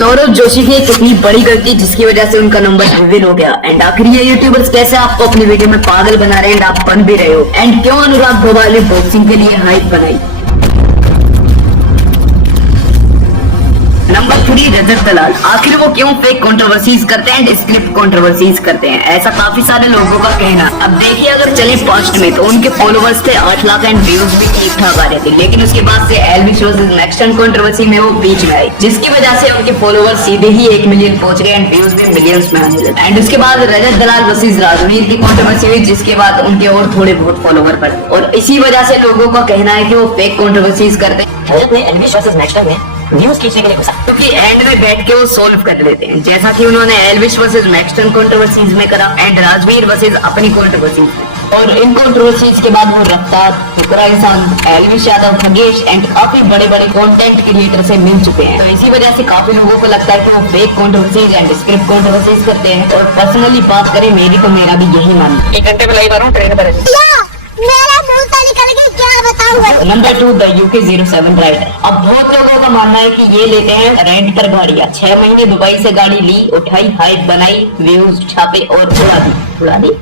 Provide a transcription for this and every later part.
सौरभ जोशी की कितनी बड़ी गलती जिसकी वजह से उनका नंबर रिवील हो गया। एंड आखिर ये यूट्यूबर्स कैसे आपको अपनी वीडियो में पागल बना रहे हैं एंड आप बन भी रहे हो। एंड क्यों अनुराग ग्रोवर ने बॉक्सिंग के लिए हाइप बनाई। नंबर 3 रजत दलाल। आखिर वो क्यों फेक कंट्रोवर्सीज करते हैं, स्क्रिप्ट कंट्रोवर्सीज करते हैं, ऐसा काफी सारे लोगों का कहना। अब देखिए, अगर चले पास्ट में तो उनके फॉलोवर्स थे 8 लाख एंड व्यूज भी ठीक ठाक आ रहे थे। लेकिन उसके बाद से एल्विश वर्सेस मैक्सटन कंट्रोवर्सी में वो बीच में आई, जिसकी वजह से उनके फॉलोवर्स सीधे ही 1 मिलियन पहुंच गए एंड व्यूज भी मिलियंस में आने लगे। एंड उसके बाद रजत दलाल वर्सेस राजवीर की कंट्रोवर्सी हुई, जिसके बाद उनके और थोड़े बहुत फॉलोवर बढ़े। और इसी वजह से लोगों का कहना है कि वो फेक कंट्रोवर्सीज करते हैं। रजत ने एल्विश वर्सेस मैक्सटन में न्यूज खींचने के लिए घुसा, क्योंकि एंड में बैठ के वो सोल्व कर लेते हैं, जैसा कि उन्होंने एल्विश वर्सेस मैक्सटन कंट्रोवर्सीज में करा एंड राजवीर वर्सेस अपनी कंट्रोवर्सीज में। और इन कंट्रोवर्सीज के बाद वो रफ्तार, टुकड़ा इंसान, एल्विश यादव, खगेश एंड काफी बड़े बड़े कंटेंट क्रिएटर से मिल चुके हैं। तो इसी वजह से काफी लोगों को लगता है कि वो fake controversies and script controversies करते हैं। और पर्सनली बात करें मेरी, तो मेरा भी यही मानना है। 1 घंटे में लाइव आ रहा हूँ ट्रेन पर। मेरा मुंह तो निकल गई, क्या बताऊं। Number 2 the UK07 rider. अब बहुत लोगों का मानना है कि ये लेते हैं रेंट पर गाड़ियाँ। 6 महीने दुबई से गाड़ी ली, उठाई, हाइप बनाई, व्यूज छापे और उड़ा दी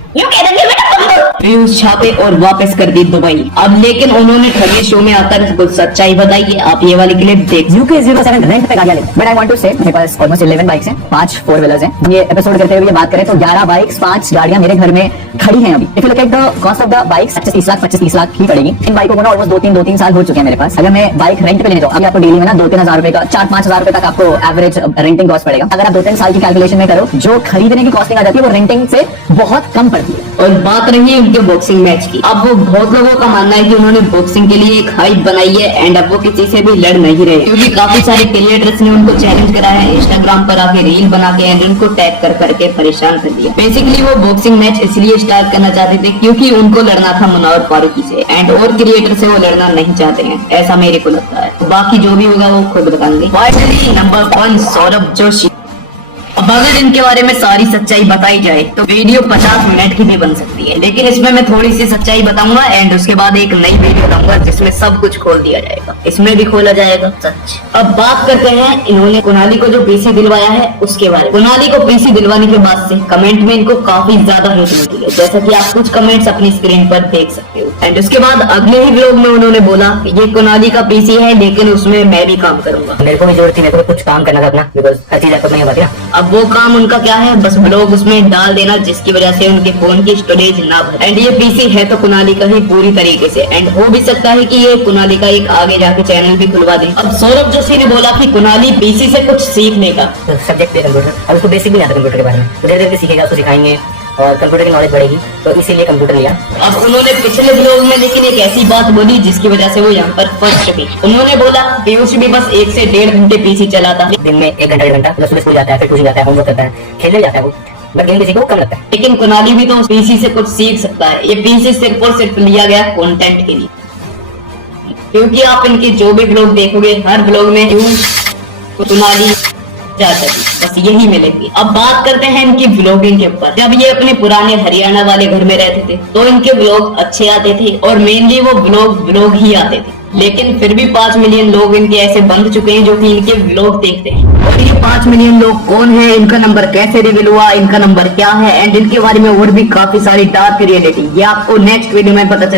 व्यूज छापे और वापस कर दी दुबई। अब लेकिन उन्होंने ठगी शो में आकर कुछ सच्चाई बताई है। आप ये वाली क्लिप देख। UK07 रेंट पे गाड़ियां ले, बट आई वांट टू से मेरे पास ऑलमोस्ट 11 बाइक्स हैं, 5 4 व्हीलर्स हैं। ये एपिसोड करते हुए ये बात करें तो 11 बाइक्स, 5 गाड़ियां मेरे घर में खड़ी हैं अभी। If you look at the cost of the bikes, 25-30 lakh ही पड़ेगी। इन बाइकों को ना ऑलमोस्ट 2-3 साल हो चुके हैं मेरे पास। अगर मैं बाइक रेंट पे लेने जाऊँ, अभी आपको डेली में ना 2-3 हजार रुपए का, 4-5 हजार रुपए तक आपको एवरेज रेंटिंग कॉस्ट पड़ेगा। अगर आप 2-3 साल की कैलकुलेशन में करो, जो खरीदने की कॉस्टिंग आ जाती है वो रेंटिंग से बहुत कम पड़ती है। और बात रही है उनके बॉक्सिंग मैच की। अब वो बहुत लोगों का मानना है कि उन्होंने बॉक्सिंग के लिए एक हाइप बनाई है एंड अब वो किसी से भी लड़ नहीं रहे, क्योंकि काफी सारे क्रिएटर्स ने उनको चैलेंज करा है इंस्टाग्राम पर आके रील बना के एंड उनको टैग कर करके परेशान कर दिया। बेसिकली वो बॉक्सिंग मैच इसलिए स्टार्ट करना चाहते थे क्योंकि उनको लड़ना था मुनव्वर फारूकी से एंड और क्रिएटर से वो लड़ना नहीं चाहते हैं, ऐसा मेरे को लगता है। बाकी जो भी होगा वो खुद बताएंगे। Finally number 1 Saurabh Joshi. अब अगर इनके बारे में सारी सच्चाई बताई जाए तो वीडियो 50 मिनट की भी बन सकती है, लेकिन इसमें मैं थोड़ी सी सच्चाई बताऊंगा एंड उसके बाद एक नई वीडियो बताऊंगा जिसमें सब कुछ खोल दिया जाएगा। इसमें भी खोला जाएगा सच। अब बात करते हैं इन्होंने कुणाली को जो पीसी दिलवाया है उसके बारे में। कुणाली को पीसी दिलवाने के बाद से कमेंट में इनको काफी ज्यादा हेट मिलती है, जैसा कि आप कुछ कमेंट्स अपनी स्क्रीन पर देख सकते हो। एंड उसके बाद अगले ही व्लॉग में उन्होंने बोला ये कुणाली का पीसी है लेकिन उसमें मैं भी काम करूंगा। मेरे को भी जरूरत थी, मेरे को कुछ काम करना था अपना, बिकॉज हर चीज आपको नहीं आती ना। अब वो काम उनका क्या है, बस ब्लॉग उसमें डाल देना जिसकी वजह से उनके फोन की स्टोरेज ना भरे। एंड ये पीसी है तो कुणाली का ही पूरी तरीके से। एंड हो भी सकता है कि ये कुणाली का एक आगे जाके चैनल भी खुलवा दे। अब सौरभ जोशी ने बोला कि कुणाली पीसी से कुछ सीखने का सब्जेक्ट है कंप्यूटर, और उसको बेसिक भी नहीं आता कंप्यूटर के बारे में, तो धीरे धीरे सीखेगा, उसको सिखाएंगे और कंप्यूटर की नॉलेज बढ़ेगी, तो इसीलिए कंप्यूटर लिया। अब उन्होंने पिछले ब्लॉग में लेकिन एक ऐसी बात बोली जिसकी वजह से वो यहाँ पर फर्स्ट भी। उन्होंने बोला पीयूष भी बस 1 से 1.5 घंटे पीसी चलाता है, दिन में 1 घंटा 1.5 घंटा, मतलब सुबह स्कूल जाता है, फिर ट्यूशन जाता है, होमवर्क करता है, खेलने जाता है वो, बट गेम किसी को कम लगता है। लेकिन कुणाली भी तो पीसी से कुछ सीख सकता है। ये पीसी सिर्फ और सिर्फ लिया गया कंटेंट के लिए, क्योंकि आप इनके जो भी ब्लॉग देखोगे हर ब्लॉग में कुणाली बस यही मिलेगी। अब बात करते हैं इनकी व्लॉगिंग के ऊपर। जब ये अपने पुराने हरियाणा वाले घर में रहते थे तो इनके व्लॉग अच्छे आते थे और मेनली वो व्लॉग ही आते थे, लेकिन फिर भी 5 मिलियन लोग इनके ऐसे बन चुके हैं जो कि इनके व्लॉग देखते हैं। और ये 5 मिलियन लोग कौन है, इनका नंबर कैसे रिवील हुआ, इनका नंबर क्या है एंड इनके बारे में और भी काफी सारी डार्क रियलिटी, ये आपको नेक्स्ट वीडियो में पता चल